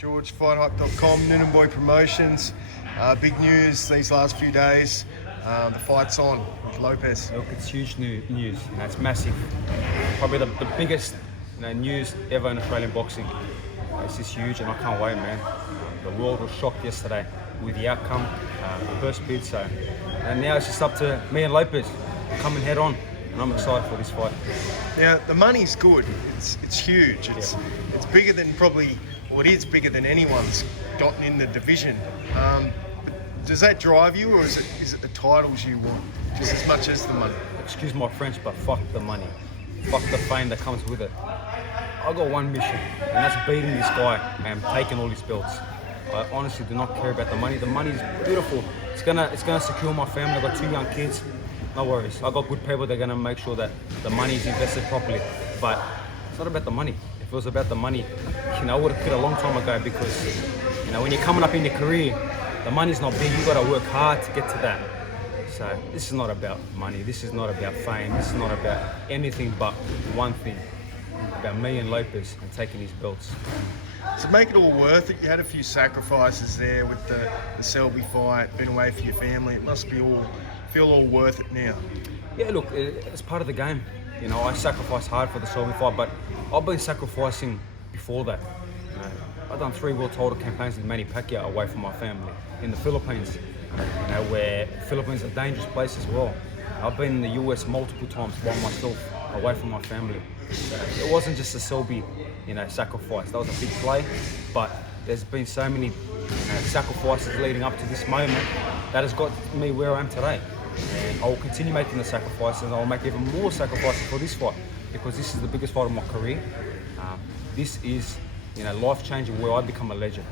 George, FightHype.com, Noonan Boy Promotions. Big news these last few days. The fight's on with Lopez. Look, it's huge news. It's massive. Probably the biggest news ever in Australian boxing. This is huge, and I can't wait, man. The world was shocked yesterday with the outcome, the first bid. And now it's just up to me and Lopez coming head on, and I'm excited for this fight. Now the money's good. It's huge. It's bigger than it is bigger than anyone's gotten in the division. Does that drive you, or is it the titles you want just as much as the money? Excuse my French, but fuck the money. Fuck the fame that comes with it. I got one mission, and that's beating this guy and taking all his belts. I honestly do not care about the money. The money is beautiful. It's gonna secure my family. I've got 2 young kids. No worries. I got good people. They're gonna make sure that the money is invested properly. But it's not about the money. If it was about the money, I would have quit a long time ago, because when you're coming up in your career, the money's not big. You got to work hard to get to that. So this is not about money. This is not about fame. This is not about anything but one thing: about me and Lopez and taking his belts. To make it all worth it, you had a few sacrifices there with the Selby fight, been away from your family. It must feel all worth it now. Yeah, look, it's part of the game. I sacrificed hard for the Selby fight, but I've been sacrificing before that. I've done 3 world title campaigns with Manny Pacquiao away from my family in the Philippines, where Philippines is a dangerous place as well. I've been in the US multiple times by myself, away from my family. It wasn't just a Selby, sacrifice. That was a big play, but there's been so many sacrifices leading up to this moment that has got me where I am today. And I will continue making the sacrifices, and I will make even more sacrifices for this fight, because this is the biggest fight of my career. This is, life-changing, where I become a legend.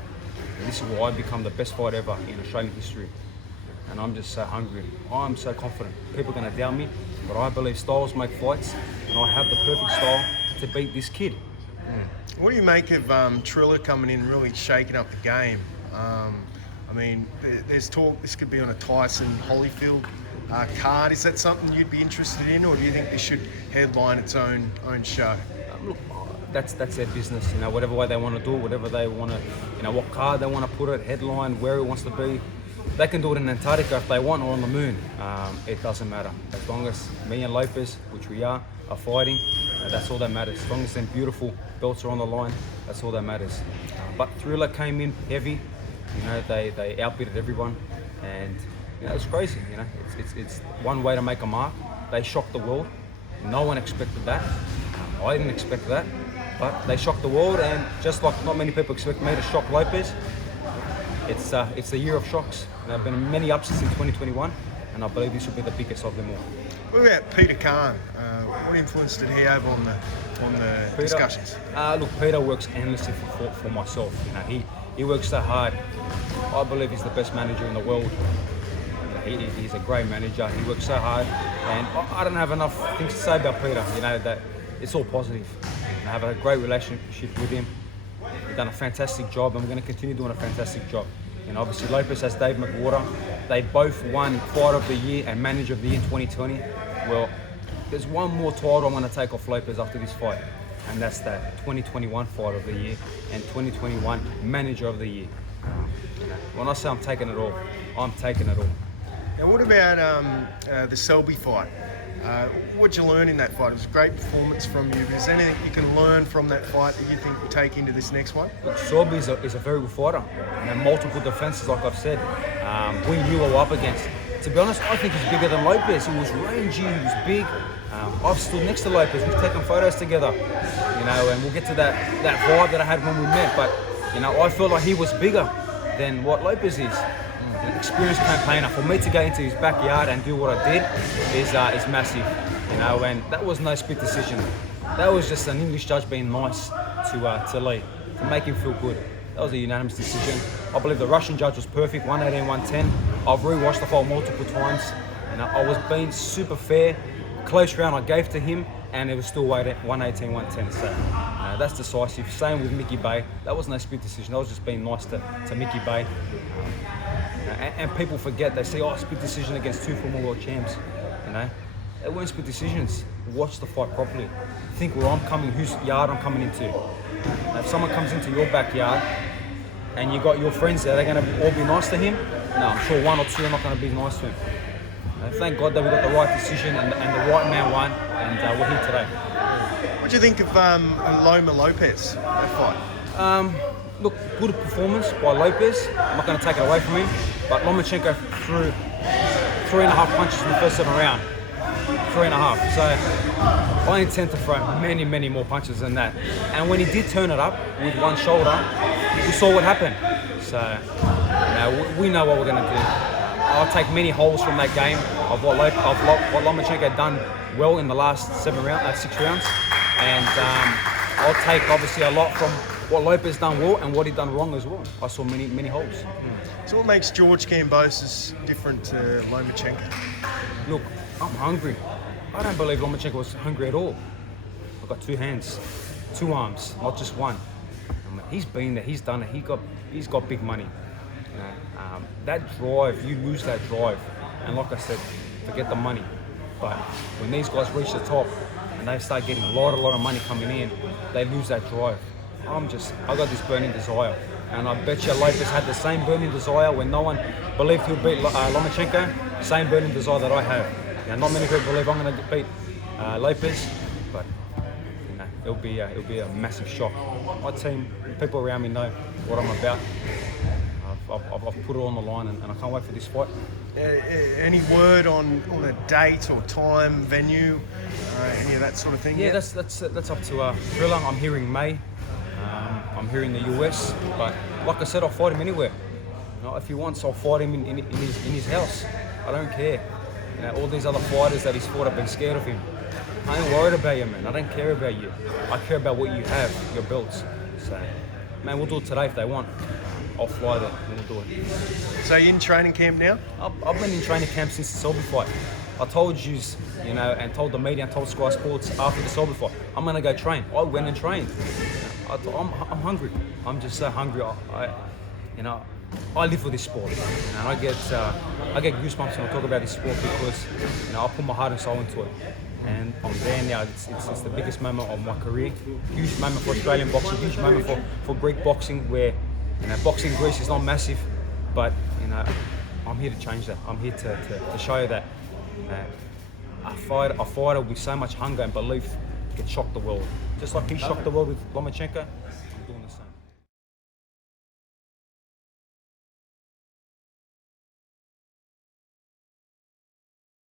And this is where I become the best fighter ever in Australian history. And I'm just so hungry. I'm so confident. People are going to doubt me, but I believe styles make fights, and I have the perfect style to beat this kid. What do you make of Triller coming in, really shaking up the game? There's talk this could be on a Tyson-Holyfield card. Is that something you'd be interested in, or do you think this should headline its own show? Look, that's their business. Whatever way they want to do it, whatever they want to, what card they want to put it, headline, where it wants to be. They can do it in Antarctica if they want, or on the moon. It doesn't matter. As long as me and Lopez, which we are fighting, that's all that matters. As long as them beautiful belts are on the line, that's all that matters. But Triller came in heavy. They outbid everyone, and it's crazy. It's one way to make a mark. They shocked the world. No one expected that. I didn't expect that, but they shocked the world, and just like not many people expect me to shock Lopez, it's a year of shocks. There have been many upsets in 2021, and I believe this will be the biggest of them all. What about Peter Khan? What influence did he have on the discussions? Look, Peter works endlessly for myself. He works so hard. I believe he's the best manager in the world. He's a great manager. He works so hard, and I don't have enough things to say about Peter. That it's all positive. I have a great relationship with him. He's done a fantastic job, and we're going to continue doing a fantastic job. Obviously Lopez has Dave McWhorter. They both won Fighter of the Year and Manager of the Year in 2020. Well, there's one more title I'm going to take off Lopez after this fight, and that's that 2021 Fighter of the Year and 2021 Manager of the Year. When I say I'm taking it all, I'm taking it all. Now, what about the Selby fight? What'd you learn in that fight? It was a great performance from you. Is there anything you can learn from that fight that you think will take into this next one? Look, Selby is a very good fighter. Multiple defenses, like I've said. We knew what we're up against. To be honest, I think he's bigger than Lopez. He was rangy, he was big. I've stood next to Lopez. We've taken photos together. And we'll get to that vibe that I had when we met. But I feel like he was bigger than what Lopez is. An experienced campaigner. For me to go into his backyard and do what I did is massive, and that was no split decision. That was just an English judge being nice to Lee, to make him feel good. That was a unanimous decision. I believe the Russian judge was perfect, 118, 110. I've rewatched the fight multiple times, and I was being super fair. Close round I gave to him, and it was still 118, 110. So that's decisive. Same with Mickey Bay. That was no split decision. I was just being nice to Mickey Bay. And people forget, they say, split decision against 2 former world champs. They weren't split decisions. Watch the fight properly. Think where I'm coming, whose yard I'm coming into. Now, if someone comes into your backyard, and you got your friends there, they're going to all be nice to him? No, I'm sure 1 or 2 are not going to be nice to him. Thank God that we got the right decision and the right man won, and we're here today. What do you think of Loma Lopez, that fight? Look, good performance by Lopez. I'm not going to take it away from him, but Lomachenko threw 3.5 punches in the first 7 round. 3.5. So I intend to throw many, many more punches than that. And when he did turn it up with one shoulder, we saw what happened. So we know what we're going to do. I'll take many holes from that game of what Lomachenko had done well in the last 6 rounds, and I'll take obviously a lot from what Lopez done well and what he done wrong as well. I saw many, many holes. So what makes Geroge Kambosos different to Lomachenko? Look, I'm hungry. I don't believe Lomachenko was hungry at all. I've got 2 hands, 2 arms, not just one. He's been there, he's done it, he's got big money. That drive, you lose that drive. And like I said, forget the money. But when these guys reach the top and they start getting a lot of money coming in, they lose that drive. I got this burning desire. And I bet you Lopez had the same burning desire when no one believed he'll beat Lomachenko. Same burning desire that I have. Not many people believe I'm going to beat Lopez, but it'll be a massive shock. My team, people around me know what I'm about. I've put it on the line, and I can't wait for this fight. Any word on a date or time, venue, any of that sort of thing? Yeah, that's up to Triller. I'm hearing May. I'm hearing the US, but like I said, I'll fight him anywhere. If he wants, I'll fight him in his house. I don't care. All these other fighters that he's fought have been scared of him. I ain't worried about you, man. I don't care about you. I care about what you have, your belts. So, man, we'll do it today if they want. I'll fly there and we'll do it. So you're in training camp now? I've been in training camp since the Selby fight. I told you, and told the media and told Sky Sports after the Selby fight, I'm going to go train. I went and trained. I'm hungry. I'm just so hungry. I live for this sport, and I get goosebumps when I talk about this sport because I put my heart and soul into it. And I'm there now. It's the biggest moment of my career. Huge moment for Australian boxing. Huge moment for Greek boxing, where boxing in Greece is not massive, but I'm here to change that. I'm here to show you that a fighter with so much hunger and belief can shock the world. Just like he shocked the world with Lomachenko,